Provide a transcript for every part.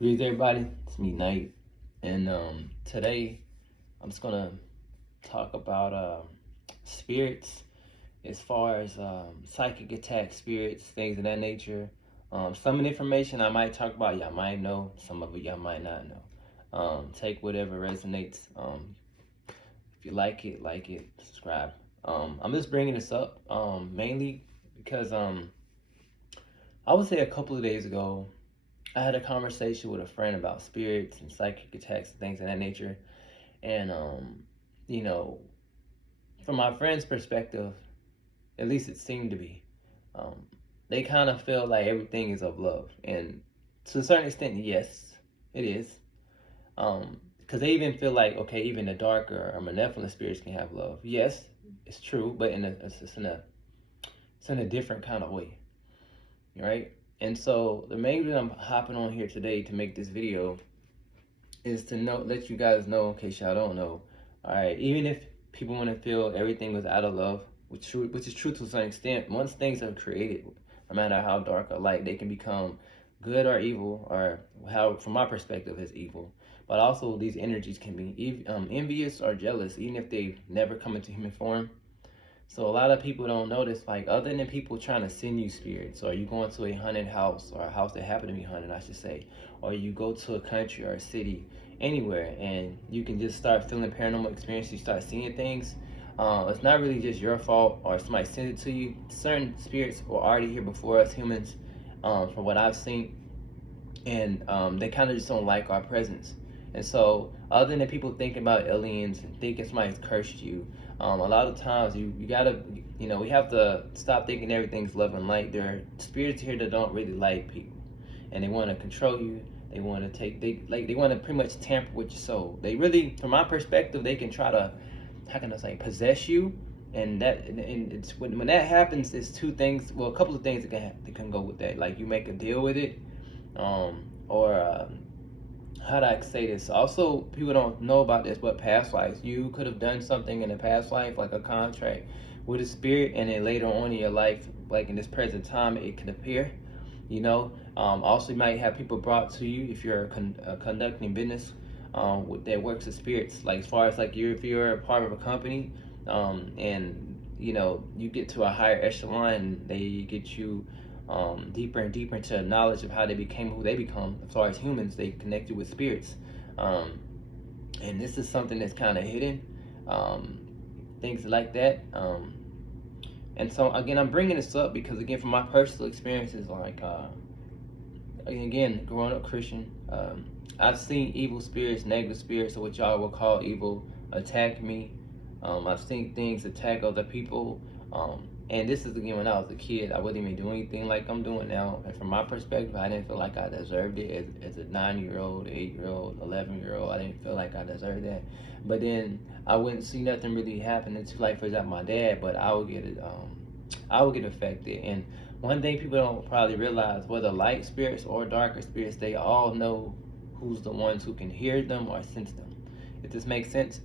Greetings, everybody. It's me, Knight, and today I'm just gonna talk about spirits, as far as psychic attacks, spirits, things of that nature. Some of the information I might talk about, y'all might know. Some of it y'all might not know. Take whatever resonates. If you like it, subscribe. I'm just bringing this up mainly because I would say a couple of days ago I had a conversation with a friend about spirits and psychic attacks and things of that nature. And you know, from my friend's perspective, at least it seemed to be, um, they kind of feel like everything is of love, and to a certain extent, yes, it is. Because they even feel like, okay, even the darker or malevolent spirits can have love. Yes, it's true, but it's in a different kind of way, right? And so the main reason I'm hopping on here today to make this video is to let you guys know, in case y'all don't know. All right, even if people want to feel everything was out of love, which is true to some extent, once things are created, no matter how dark or light, they can become good or evil, or how, from my perspective, is evil. But also, these energies can be envious or jealous, even if they never come into human form. So a lot of people don't notice, like, other than people trying to send you spirits, or you going to a haunted house, or a house that happened to be haunted, I should say, or you go to a country or a city, anywhere, and you can just start feeling paranormal experiences, you start seeing things. It's not really just your fault or somebody sent it to you. Certain spirits were already here before us humans, from what I've seen, and they kind of just don't like our presence. And so, other than people thinking about aliens and thinking somebody's cursed you, a lot of times you gotta, we have to stop thinking everything's love and light. There are spirits here that don't really like people, and they want to control you. They want to they want to pretty much tamper with your soul. They really, from my perspective, they can try to, how can I say, possess you. And it's when that happens, it's two things. Well, a couple of things that can go with that. Like, you make a deal with it, or how do I say this? Also, people don't know about this, but past lives. You could have done something in a past life, like a contract with a spirit, and then later on in your life, like in this present time, it can appear. Also, you might have people brought to you if you're conducting business that works with spirits. Like, as far as like if you're a part of a company, and you get to a higher echelon, they get you deeper and deeper into the knowledge of how they became who they become. As far as humans, they connected with spirits, and this is something that's kind of hidden, things like that. And so again, I'm bringing this up because, again, from my personal experiences, like again, growing up Christian, I've seen evil spirits, negative spirits, or what y'all will call evil, attack me. I've seen things attack other people. And this is, again, when I was a kid. I wasn't even doing anything like I'm doing now. And from my perspective, I didn't feel like I deserved it as a 9-year-old, 8-year-old, 11-year-old. I didn't feel like I deserved that. But then I wouldn't see nothing really happen until, like, for example, my dad. But I would get it. I would get affected. And one thing people don't probably realize, whether light spirits or darker spirits, they all know who's the ones who can hear them or sense them. If this makes sense.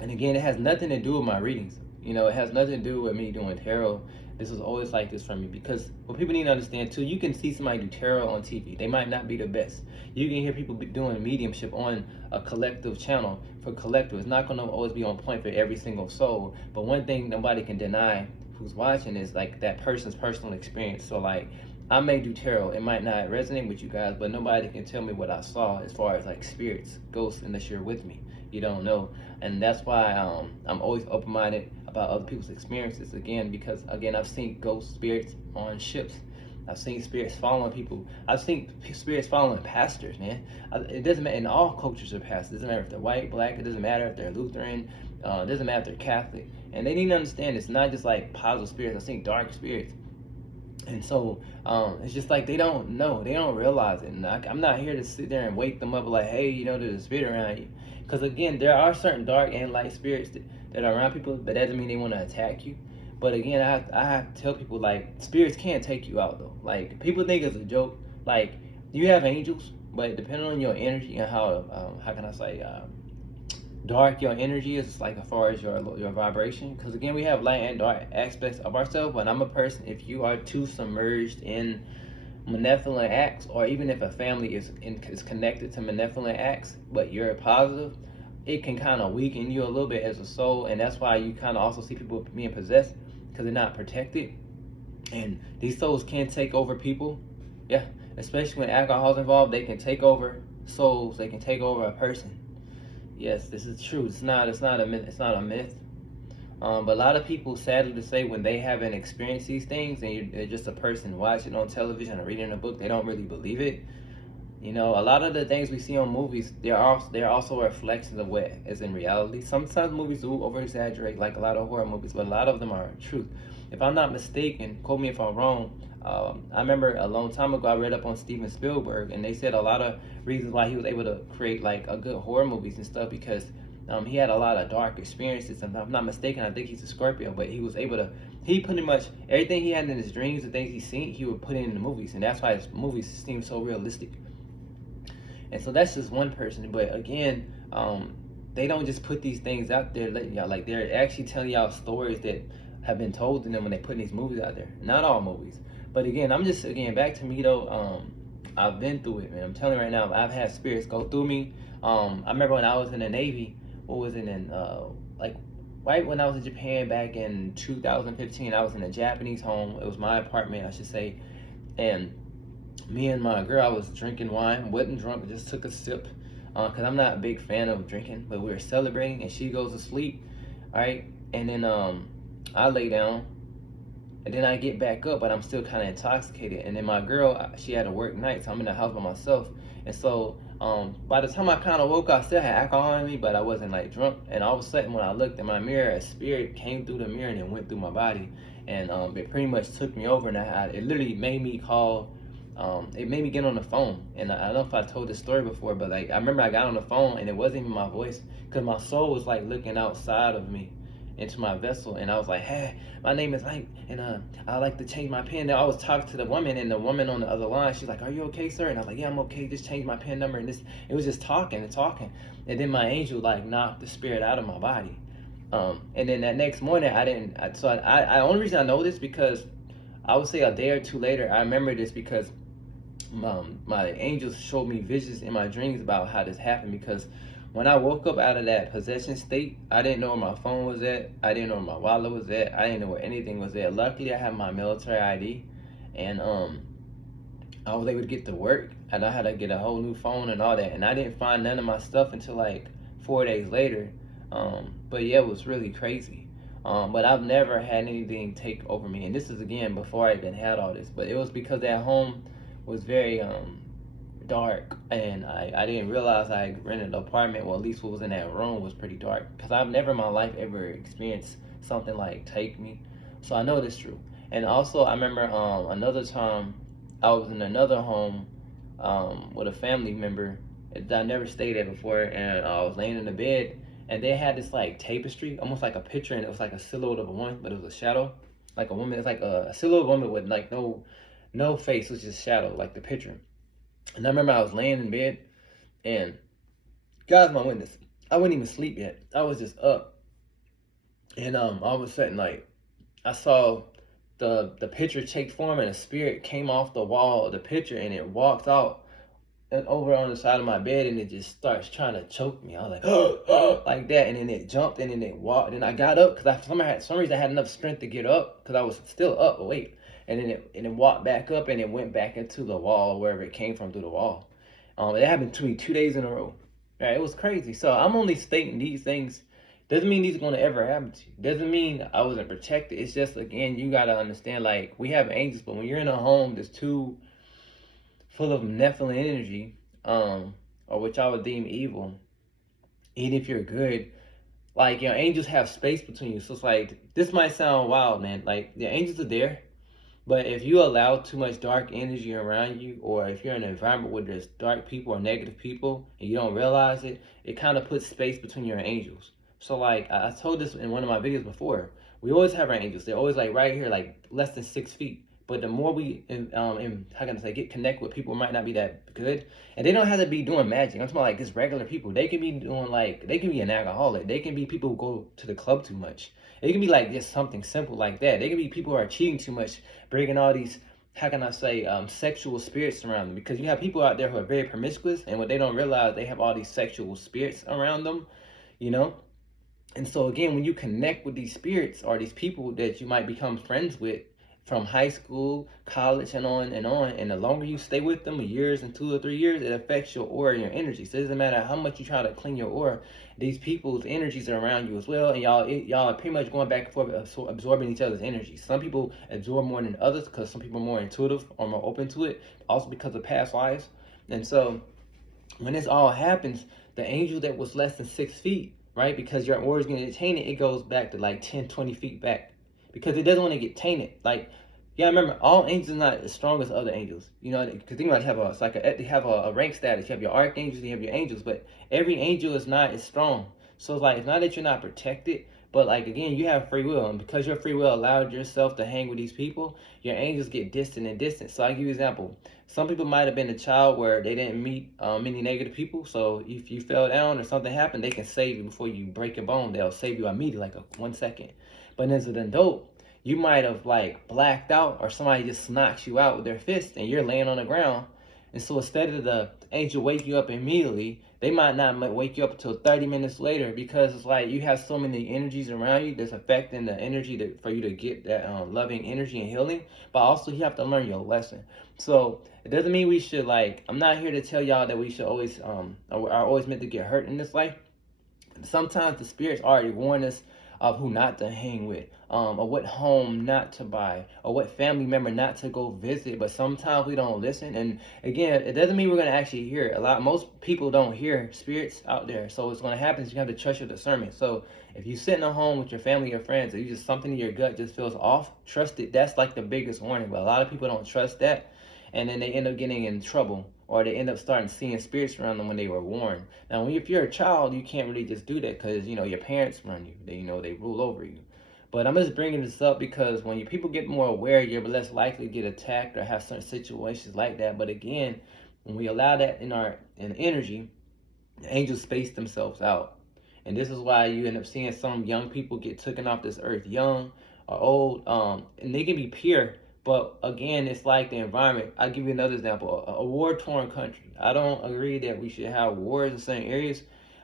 And again, it has nothing to do with my readings. It has nothing to do with me doing tarot. This was always like this for me, because what people need to understand too, you can see somebody do tarot on TV. They might not be the best. You can hear people doing mediumship on a collective channel for collective. It's not going to always be on point for every single soul. But one thing nobody can deny who's watching is, like, that person's personal experience. So, like, I may do tarot. It might not resonate with you guys, but nobody can tell me what I saw as far as, like, spirits, ghosts, unless you're with me. You don't know. And that's why I'm always open-minded about other people's experiences, again, because, again, I've seen ghost spirits on ships. I've seen spirits following people. I've seen spirits following pastors, man. It doesn't matter. In all cultures are pastors. It doesn't matter if they're white, black. It doesn't matter if they're Lutheran. It doesn't matter if they're Catholic. And they need to understand it's not just like positive spirits. I've seen dark spirits. And so it's just like they don't know. They don't realize it. And I'm not here to sit there and wake them up like, hey, there's a spirit around you. Because, again, there are certain dark and light spirits that are around people, but that doesn't mean they want to attack you. But, again, I have to tell people, like, spirits can't take you out, though. Like, people think it's a joke. Like, you have angels, but depending on your energy and how can I say, dark your energy is, like, as far as your vibration. Because, again, we have light and dark aspects of ourselves. But I'm a person, if you are too submerged in malevolent acts, or even if a family is connected to malevolent acts, but you're positive, it can kind of weaken you a little bit as a soul, and that's why you kind of also see people being possessed because they're not protected, and these souls can take over people. Yeah, especially when alcohol's involved, they can take over souls. They can take over a person. Yes, this is true. It's not a myth. It's not a myth. But a lot of people, sadly to say, when they haven't experienced these things and they're just a person watching on television or reading a book, they don't really believe it. You know, a lot of the things we see on movies, they're also reflections of what is in reality. Sometimes movies do over exaggerate, like a lot of horror movies, but a lot of them are truth. If I'm not mistaken, quote me if I'm wrong. I remember a long time ago I read up on Steven Spielberg, and they said a lot of reasons why he was able to create like a good horror movies and stuff because he had a lot of dark experiences. And if I'm not mistaken, I think he's a Scorpio, but he was able to. He pretty much everything he had in his dreams, the things he's seen, he would put in the movies, and that's why his movies seem so realistic. And so that's just one person. But again, they don't just put these things out there letting y'all, like they're actually telling y'all stories that have been told to them when they put these movies out there. Not all movies. But again, I'm just again back to me though. I've been through it, man. I'm telling you right now, I've had spirits go through me. I remember when I was in the Navy, what was it in like right when I was in Japan back in 2015, I was in a Japanese home. It was my apartment, I should say. And me and my girl, I was drinking wine, wasn't drunk, just took a sip, because I'm not a big fan of drinking, but we were celebrating, and she goes to sleep, all right, and then I lay down, and then I get back up, but I'm still kind of intoxicated, and then my girl, she had to work night, so I'm in the house by myself, and so by the time I kind of woke up, I still had alcohol in me, but I wasn't like drunk, and all of a sudden when I looked in my mirror, a spirit came through the mirror and it went through my body, and it pretty much took me over, and it literally made me call. It made me get on the phone, and I don't know if I told this story before, but like I remember I got on the phone and it wasn't even my voice because my soul was like looking outside of me into my vessel, and I was like, "Hey, my name is Mike, and I like to change my PIN." Now I was talking to the woman, and the woman on the other line, she's like, "Are you okay, sir?" And I was like, "Yeah, I'm okay. Just change my PIN number." And this, it was just talking and talking, and then my angel like knocked the spirit out of my body. And then that next morning, I didn't. I only reason I know this because I would say a day or two later, I remember this because my angels showed me visions in my dreams about how this happened, because when I woke up out of that possession state, I didn't know where my phone was at. I didn't know where my wallet was at. I didn't know where anything was at. Luckily, I had my military ID, and I was able to get to work, and I had to get a whole new phone and all that. And I didn't find none of my stuff until like 4 days later. But yeah, it was really crazy. But I've never had anything take over me, and this is again before I even had all this. But it was because that home was very dark, and I didn't realize I rented an apartment, well at least what was in that room was pretty dark, because I've never in my life ever experienced something like take me, so I know this true. And also I remember another time I was in another home with a family member that I never stayed at before, and I was laying in the bed, and they had this like tapestry, almost like a picture, and it was like a silhouette of a woman, but it was a shadow, like a woman. It's like a silhouette of a woman with like no face, it was just shadow, like the picture. And I remember I was laying in bed, and God's my witness, I wasn't even asleep yet. I was just up, and all of a sudden, like I saw the picture take form, and a spirit came off the wall of the picture, and it walked out and over on the side of my bed, and it just starts trying to choke me. I was like, like that, and then it jumped, and then it walked, and I got up because for some reason I had enough strength to get up because I was still up awake. And then it walked back up, and it went back into the wall wherever it came from through the wall. It happened to me 2 days in a row. Right, it was crazy. So I'm only stating these things. Doesn't mean these are going to ever happen to you. Doesn't mean I wasn't protected. It's just, again, you got to understand, like, we have angels, but when you're in a home that's too full of Nephilim energy, or which I would deem evil, even if you're good, like, your angels have space between you. So it's like, this might sound wild, man. Like, the angels are there. But if you allow too much dark energy around you, or if you're in an environment where there's dark people or negative people and you don't realize it, it kind of puts space between your angels. So like I told this in one of my videos before, we always have our angels. They're always like right here, like less than 6 feet. But the more we, how can I say, get connected with people who might not be that good, and they don't have to be doing magic. I'm talking about like just regular people. They can be doing like, they can be an alcoholic. They can be people who go to the club too much. It can be like just something simple like that. They can be people who are cheating too much, bringing all these how can I say, sexual spirits around them, because you have people out there who are very promiscuous, and what they don't realize, they have all these sexual spirits around them, you know. And so again, when you connect with these spirits or these people that you might become friends with from high school, college, and the longer you stay with them, years and 2 or 3 years, it affects your aura and your energy. So it doesn't matter how much you try to clean your aura, these people's energies are around you as well, and y'all are pretty much going back and forth, absorbing each other's energy. Some people absorb more than others because some people are more intuitive or more open to it, also because of past lives. And so when this all happens, the angel that was less than 6 feet, right? Because your aura is going to get tainted, it goes back to like 10, 20 feet back. Because it doesn't want to get tainted. Like, yeah, remember, all angels are not as strong as other angels. You know, because think about it, they have a rank status. You have your archangels, you have your angels, but every angel is not as strong. So it's like, it's not that you're not protected, but like, again, you have free will. And because your free will allowed yourself to hang with these people, your angels get distant and distant. So I'll give you an example. Some people might have been a child where they didn't meet many negative people. So if you fell down or something happened, they can save you before you break your bone. They'll save you immediately, like 1 second. But as an adult, you might have like blacked out, or somebody just knocks you out with their fist and you're laying on the ground. And so instead of the angel wake you up immediately, they might not wake you up until 30 minutes later, because it's like you have so many energies around you that's affecting the energy for you to get that loving energy and healing. But also you have to learn your lesson. So it doesn't mean we should, like, I'm not here to tell y'all that we should always are always meant to get hurt in this life. Sometimes the spirits already warn us of who not to hang with, or what home not to buy, or what family member not to go visit. But sometimes we don't listen. And again, it doesn't mean we're going to actually hear it. Most people don't hear spirits out there. So what's going to happen is you have to trust your discernment. So if you sit in a home with your family or friends, or you just, something in your gut just feels off, trust it. That's like the biggest warning. But a lot of people don't trust that, and then they end up getting in trouble, or they end up starting seeing spirits around them when they were warned. Now, if you're a child, you can't really just do that, because, you know, your parents run you. They rule over you. But I'm just bringing this up because when people get more aware, you're less likely to get attacked or have certain situations like that. But again, when we allow that in energy, the angels space themselves out. And this is why you end up seeing some young people get taken off this earth young or old, and they can be pure. But again, it's like the environment. I'll give you another example. A war-torn country. I don't agree that we should have wars in certain areas,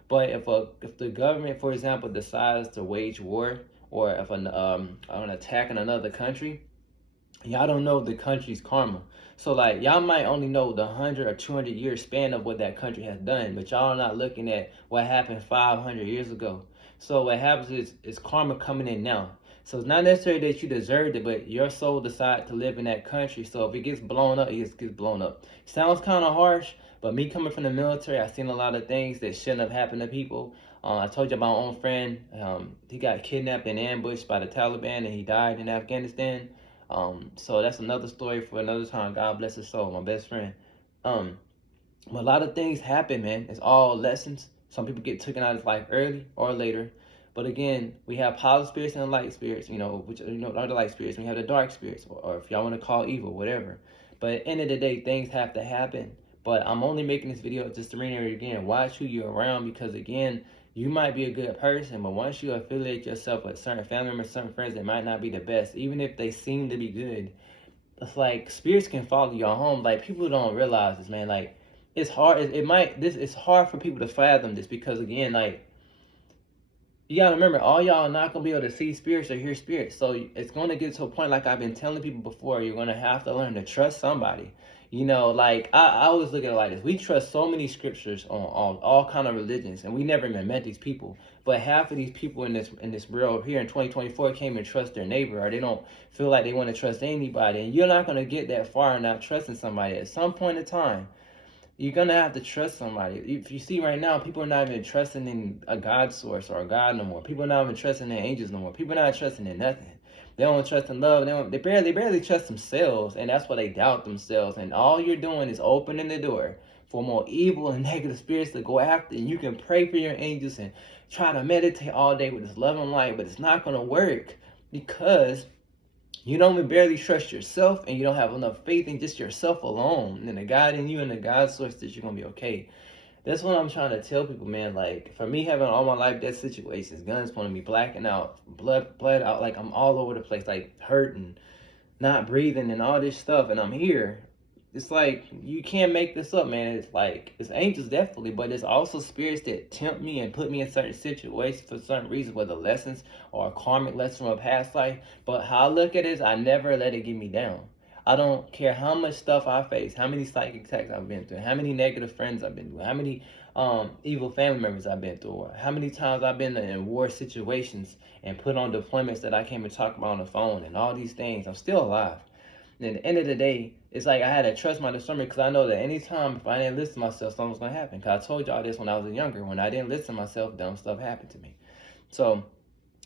but if the government, for example, decides to wage war, or if an attack in another country, y'all don't know the country's karma. So like, y'all might only know the 100 or 200 year span of what that country has done, but y'all are not looking at what happened 500 years ago. So what happens is, it's karma coming in now. So it's not necessarily that you deserved it, but your soul decided to live in that country. So if it gets blown up, it just gets blown up. Sounds kind of harsh, but me coming from the military, I've seen a lot of things that shouldn't have happened to people. I told you about my own friend. He got kidnapped and ambushed by the Taliban, and he died in Afghanistan. So that's another story for another time. God bless his soul, my best friend. But a lot of things happen, man. It's all lessons. Some people get taken out of life early or later. But again, we have positive spirits and light spirits, which are the light spirits. We have the dark spirits, or if y'all want to call evil, whatever. But at the end of the day, things have to happen. But I'm only making this video just to reiterate again, watch who you're around, because again, you might be a good person, but once you affiliate yourself with certain family members, certain friends that might not be the best, even if they seem to be good, it's like spirits can follow you home. Like, people don't realize this, man. Like, it's hard. It's hard for people to fathom this, because again, like, you gotta remember, all y'all are not gonna be able to see spirits or hear spirits. So it's gonna get to a point, like I've been telling people before, you're gonna have to learn to trust somebody. Like I always look at it like this. We trust so many scriptures on all kind of religions, and we never even met these people. But half of these people in this world here in 2024 can't even trust their neighbor, or they don't feel like they want to trust anybody. And you're not gonna get that far not trusting somebody. At some point in time, you're gonna have to trust somebody. If you see right now, people are not even trusting in a God source or a God no more. People are not even trusting in angels no more. People are not trusting in nothing. They don't trust in love. They barely trust themselves, and that's why they doubt themselves. And all you're doing is opening the door for more evil and negative spirits to go after. And you can pray for your angels and try to meditate all day with this loving light, but it's not gonna work, because you don't even barely trust yourself, and you don't have enough faith in just yourself alone, and the God in you and the God source, that you're gonna be okay. That's what I'm trying to tell people, man. Like, for me, having all my life death situations, guns pointing me, blacking out, blood out, like I'm all over the place, like hurting. not breathing and all this stuff, and I'm here. It's like you can't make this up, man. It's like it's angels definitely, but it's also spirits that tempt me and put me in certain situations for certain reasons, whether lessons or a karmic lesson from a past life. But how I look at it is I never let it get me down. I don't care how much stuff I face, how many psychic attacks I've been through, how many negative friends I've been through, how many evil family members I've been through, or how many times I've been in war situations and put on deployments that I came to talk about on the phone and all these things. I'm still alive. And at the end of the day, it's like I had to trust my discernment because I know that anytime if I didn't listen to myself, something was going to happen. Because I told y'all this when I was younger. When I didn't listen to myself, dumb stuff happened to me. So,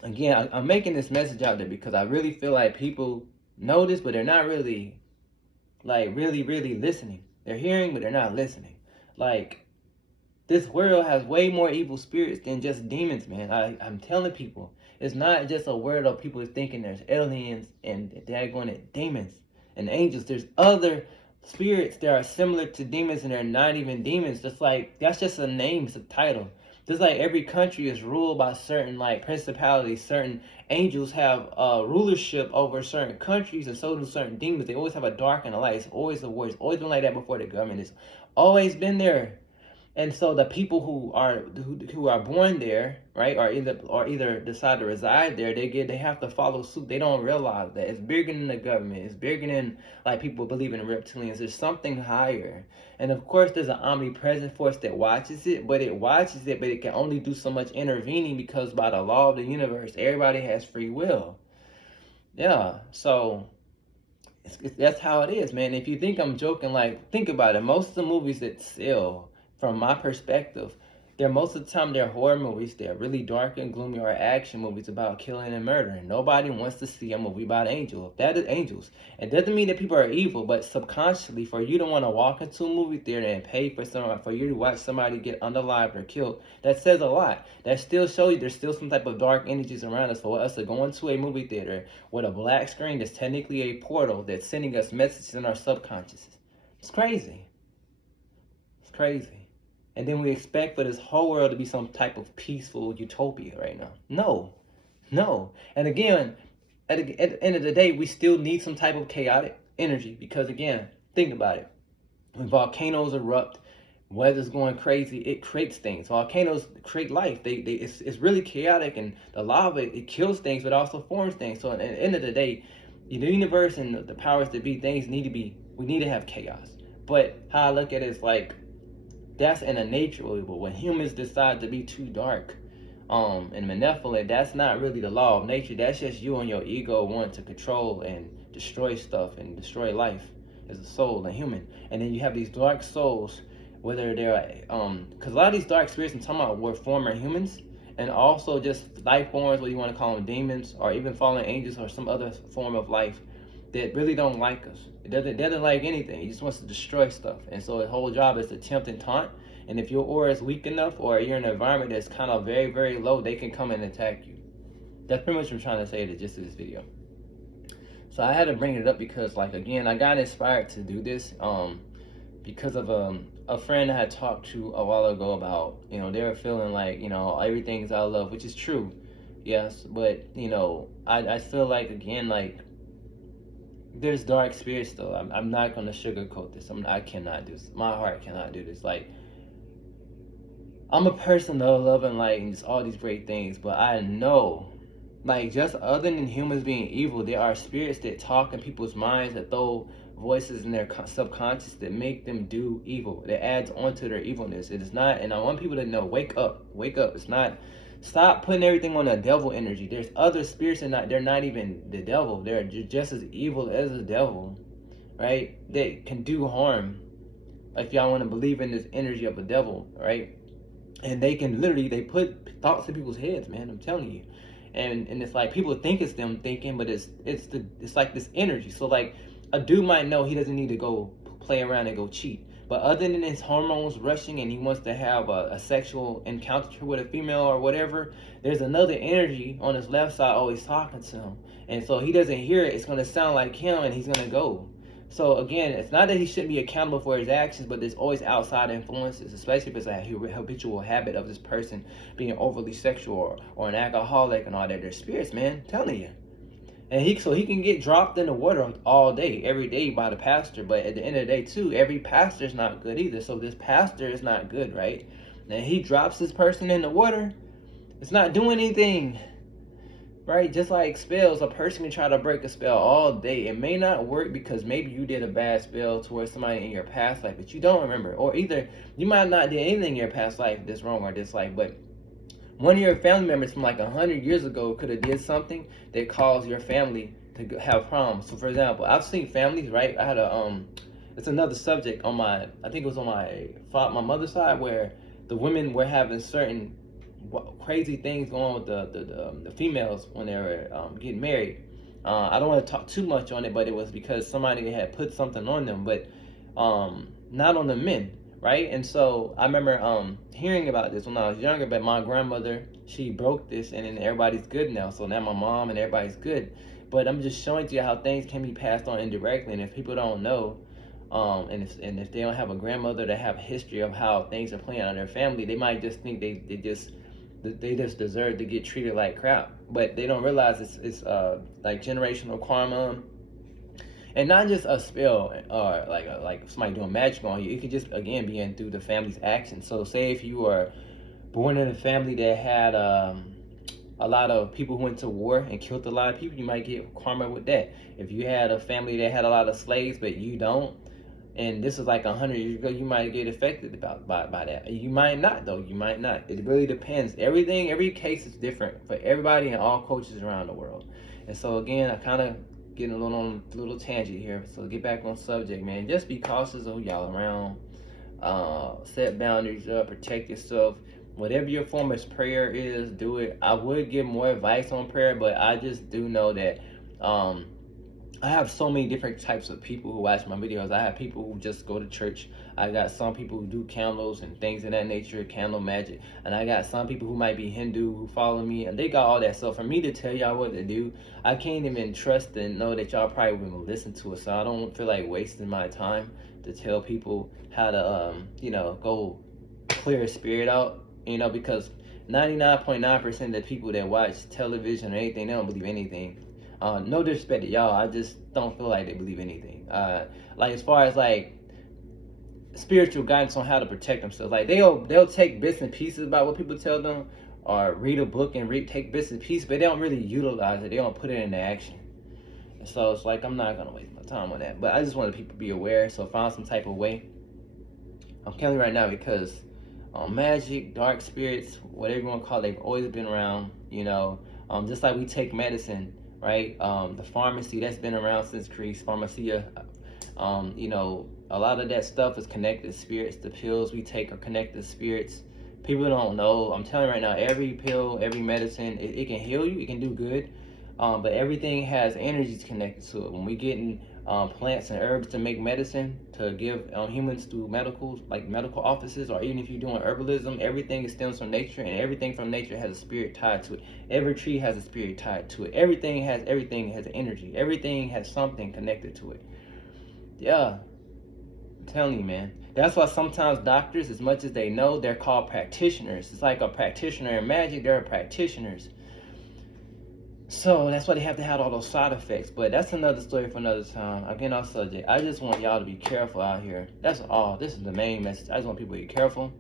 again, I'm making this message out there because I really feel like people know this, but they're not really, like, really listening. They're hearing, but they're not listening. Like, this world has way more evil spirits than just demons, man. I'm telling people, it's not just a world of people thinking there's aliens and they're going at demons and angels. There's other spirits that are similar to demons and they're not even demons. Just like, that's just a name, it's a title. Just like every country is ruled by certain like principalities, certain angels have rulership over certain countries, and so do certain demons. They always have a dark and a light. It's always the war. It's always been like that before the government. It's always been there. And so the people who are born there, right, or either decide to reside there, they have to follow suit. They don't realize that it's bigger than the government. It's bigger than like people believe in reptilians. There's something higher, and of course there's an omnipresent force that watches it, but it can only do so much intervening because by the law of the universe, everybody has free will. Yeah, so. That's how it is, man. If you think I'm joking, like, think about it. Most of the movies that sell, from my perspective, most of the time they're horror movies. They're really dark and gloomy, or action movies about killing and murder. And nobody wants to see a movie about angels. That is angels. It doesn't mean that people are evil, but subconsciously, for you to want to walk into a movie theater and pay for you to watch somebody get unalived or killed, that says a lot. That still shows you there's still some type of dark energies around us for us to go into a movie theater with a black screen that's technically a portal that's sending us messages in our subconscious. It's crazy. It's crazy. And then we expect for this whole world to be some type of peaceful utopia right now. No. And again, at the end of the day, we still need some type of chaotic energy because, again, think about it. When volcanoes erupt, weather's going crazy, it creates things. Volcanoes create life. It's really chaotic, and the lava, it kills things, but also forms things. So at the end of the day, the universe and the powers that be, we need to have chaos. But how I look at it is like, that's in a nature of evil. When humans decide to be too dark and malevolent, that's not really the law of nature. That's just you and your ego wanting to control and destroy stuff and destroy life as a soul, a human. And then you have these dark souls, whether they're because a lot of these dark spirits I'm talking about were former humans, and also just life forms, whether you want to call them demons or even fallen angels or some other form of life that really don't like us. It doesn't like anything. It just wants to destroy stuff. And so the whole job is to tempt and taunt. And if your aura is weak enough, or you're in an environment that's kind of very, very low, they can come and attack you. That's pretty much what I'm trying to say to just this video. So I had to bring it up because, like, again, I got inspired to do this because of a friend I had talked to a while ago about, they were feeling like, everything's out of love, which is true. Yes, but, I feel like, again, like, there's dark spirits though. I'm not gonna sugarcoat this. I cannot do this. My heart cannot do this. Like, I'm a person though, love and light and just all these great things, but I know, like, just other than humans being evil, there are spirits that talk in people's minds, that throw voices in their subconscious that make them do evil. That adds onto their evilness. It is not, and I want people to know, wake up. It's not. Stop putting everything on a devil energy. There's other spirits and they're not even the devil. They're just as evil as the devil, right? They can do harm. Like, if y'all want to believe in this energy of a devil, right? And they can they put thoughts in people's heads, man. I'm telling you. And it's like people think it's them thinking, but it's like this energy. So like a dude might know he doesn't need to go play around and go cheat. But other than his hormones rushing and he wants to have a sexual encounter with a female or whatever, there's another energy on his left side always talking to him. And so he doesn't hear it. It's going to sound like him and he's going to go. So again, it's not that he shouldn't be accountable for his actions, but there's always outside influences, especially if it's a habitual habit of this person being overly sexual or an alcoholic and all that. They're spirits, man. I'm telling you. And he can get dropped in the water all day, every day by the pastor. But at the end of the day, too, every pastor is not good either. So this pastor is not good, right? And he drops this person in the water. It's not doing anything, right? Just like spells, a person can try to break a spell all day. It may not work because maybe you did a bad spell towards somebody in your past life, but you don't remember. Or either you might not did anything in your past life that's wrong or this life, but one of your family members from like 100 years ago could have did something that caused your family to have problems. So for example, I've seen families, right? I had it's another subject on I think it was on my mother's side, where the women were having certain crazy things going on with the females when they were getting married. I don't want to talk too much on it, but it was because somebody had put something on them, but not on the men, right? And so I remember hearing about this when I was younger, but my grandmother, she broke this, and then everybody's good now. So now my mom and everybody's good. But I'm just showing to you how things can be passed on indirectly, and if people don't know, and if they don't have a grandmother that have a history of how things are playing on their family, they might just think they just deserve to get treated like crap. But they don't realize it's like generational karma, and not just a spell or like somebody doing magic on you. It could just again be in through the family's actions. So say if you are born in a family that had a lot of people who went to war and killed a lot of people, you might get karma with that. If you had a family that had a lot of slaves but you don't, and this is like 100 years ago, you might get affected by that. You might not, though. You might not. It really depends. Every case is different for everybody and all cultures around the world. And so again, I kind of getting on a little tangent here. So get back on subject, man. Just be cautious of who y'all around. Set boundaries up. Protect yourself. Whatever your form of prayer is, do it. I would give more advice on prayer, but I just do know that I have so many different types of people who watch my videos. I have people who just go to church. I got some people who do candles and things of that nature, candle magic. And I got some people who might be Hindu who follow me, and they got all that. So for me to tell y'all what to do, I can't even trust and know that y'all probably wouldn't listen to it. So I don't feel like wasting my time to tell people how to, go clear a spirit out, because 99.9% of the people that watch television or anything, they don't believe anything. No disrespect to y'all, I just don't feel like they believe anything. Like as far as like spiritual guidance on how to protect themselves, like they'll take bits and pieces about what people tell them, or read a book and take bits and pieces, but they don't really utilize it. They don't put it into action. And so it's like I'm not gonna waste my time on that. But I just wanted people to be aware. So find some type of way. I'm telling you right now because magic, dark spirits, whatever you want to call it, they've always been around. Just like we take medicine. Right, the pharmacy, that's been around since Greece. Pharmacia, a lot of that stuff is connected to spirits. The pills we take are connected to spirits. People don't know. I'm telling you right now, every pill, every medicine, it can heal you. It can do good, but everything has energies connected to it. When we get in plants and herbs to make medicine to give humans through medical offices, or even if you're doing herbalism, everything stems from nature, and everything from nature has a spirit tied to it. Every tree has a spirit tied to it. Everything has energy. Everything has something connected to it. Yeah, I'm telling you, man. That's why sometimes doctors, as much as they know, they're called practitioners. It's like a practitioner in magic, they're practitioners. So that's why they have to have all those side effects. But that's another story for another time. Again, off subject. I just want y'all to be careful out here. That's all. This is the main message. I just want people to be careful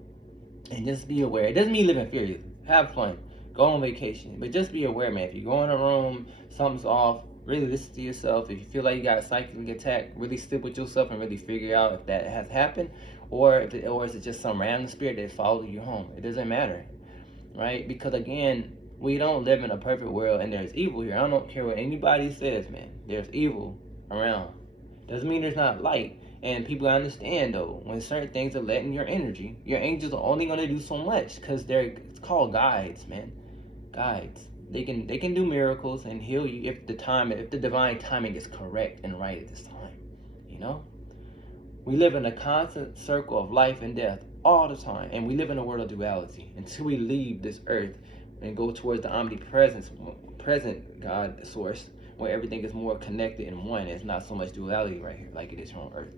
and just be aware. It doesn't mean live in fear. Have fun. Go on vacation. But just be aware, man. If you go in a room, something's off, really listen to yourself. If you feel like you got a psychic attack, really sit with yourself and really figure out if that has happened, or is it just some random spirit that followed you home. It doesn't matter, right? Because again, we don't live in a perfect world, and there's evil here. I don't care what anybody says, man. There's evil around. Doesn't mean there's not light. And people understand, though, when certain things are letting your energy, your angels are only going to do so much, because it's called guides, man. Guides. They can do miracles and heal you if the divine timing is correct and right at this time. We live in a constant circle of life and death all the time, and we live in a world of duality until we leave this earth and go towards the present God source, where everything is more connected in one. It's not so much duality right here like it is here on earth.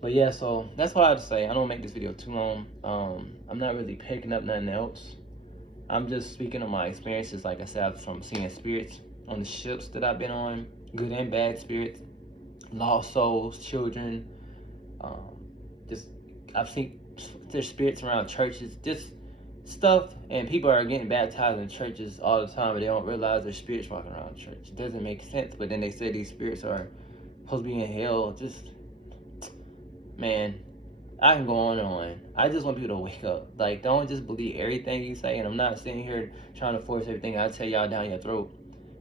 But yeah, so that's all I have to say. I don't make this video too long. I'm not really picking up nothing else. I'm just speaking on my experiences, like I said, from seeing spirits on the ships that I've been on, good and bad spirits, lost souls, children. Um, just I've seen there's spirits around churches, just stuff, and people are getting baptized in churches all the time, but they don't realize there's spirits walking around the church. It doesn't make sense, but then they say these spirits are supposed to be in hell. Just, man, I can go on and on. I just want people to wake up. Like, don't just believe everything you say, and I'm not sitting here trying to force everything I tell y'all down your throat,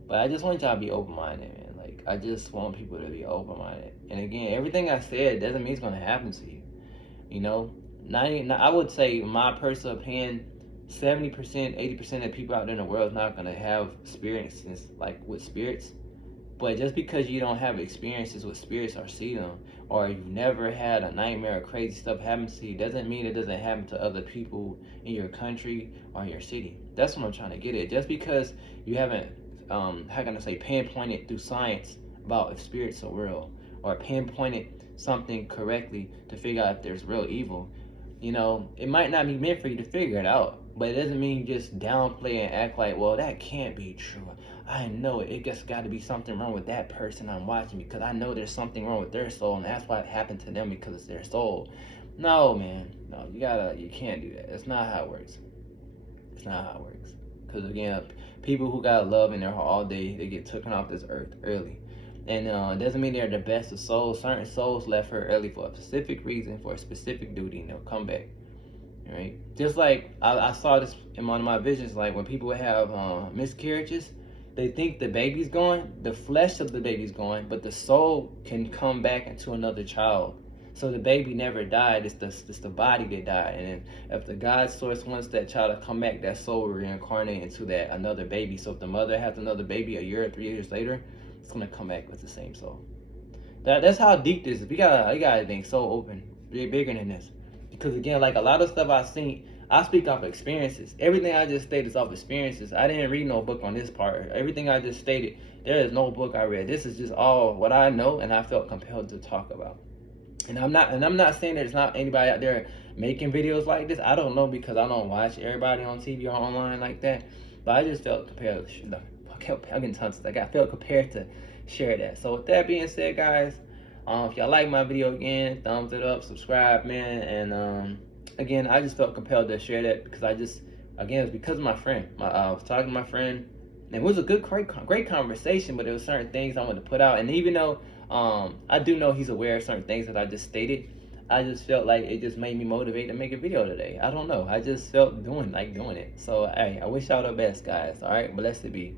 but I just want y'all to be open-minded, man. Like, I just want people to be open-minded. And again, everything I said doesn't mean it's going to happen to you. You know, I would say, my personal opinion, 70%, 80% of people out there in the world is not going to have experiences like with spirits. But just because you don't have experiences with spirits or see them, or you've never had a nightmare or crazy stuff happen to you, doesn't mean it doesn't happen to other people in your country or your city. That's what I'm trying to get at. Just because you haven't, how can I say, pinpointed through science about if spirits are real, or pinpointed something correctly to figure out if there's real evil, you know, it might not be meant for you to figure it out. But it doesn't mean you just downplay and act like, well, that can't be true. I know it. It just got to be something wrong with that person I'm watching, because I know there's something wrong with their soul, and that's why it happened to them, because it's their soul. No, man. No, you can't do that. That's not how it works. It's not how it works. Because again, people who got love in their heart all day, they get taken off this earth early. And it doesn't mean they're the best of souls. Certain souls left here early for a specific reason, for a specific duty, and they'll come back. Right? Just like I saw this in one of my visions, like when people have miscarriages, they think the baby's gone, the flesh of the baby's gone, but the soul can come back into another child. So the baby never died, it's the body that died. And if the God source wants that child to come back, that soul will reincarnate into that another baby. So if the mother has another baby a year or 3 years later, it's gonna come back with the same soul. That's how deep this is. You gotta think so open, bigger than this. Because again, like a lot of stuff I've seen, I speak off experiences. Everything I just stated is off experiences. I didn't read no book on this part. Everything I just stated, there is no book I read. This is just all what I know, and I felt compelled to talk about. And I'm not saying there's not anybody out there making videos like this. I don't know, because I don't watch everybody on TV or online like that. But I just felt compelled to I felt compared to share that. So with that being said, guys, if y'all like my video, again, thumbs it up, subscribe, man. And again, I just felt compelled to share that, because it's because of my friend. I was talking to my friend, and it was a great conversation, but there were certain things I wanted to put out. And even though I do know he's aware of certain things that I just stated, I just felt like it just made me motivated to make a video today. I don't know. I just felt doing it. So, hey, I wish y'all the best, guys. All right, blessed be.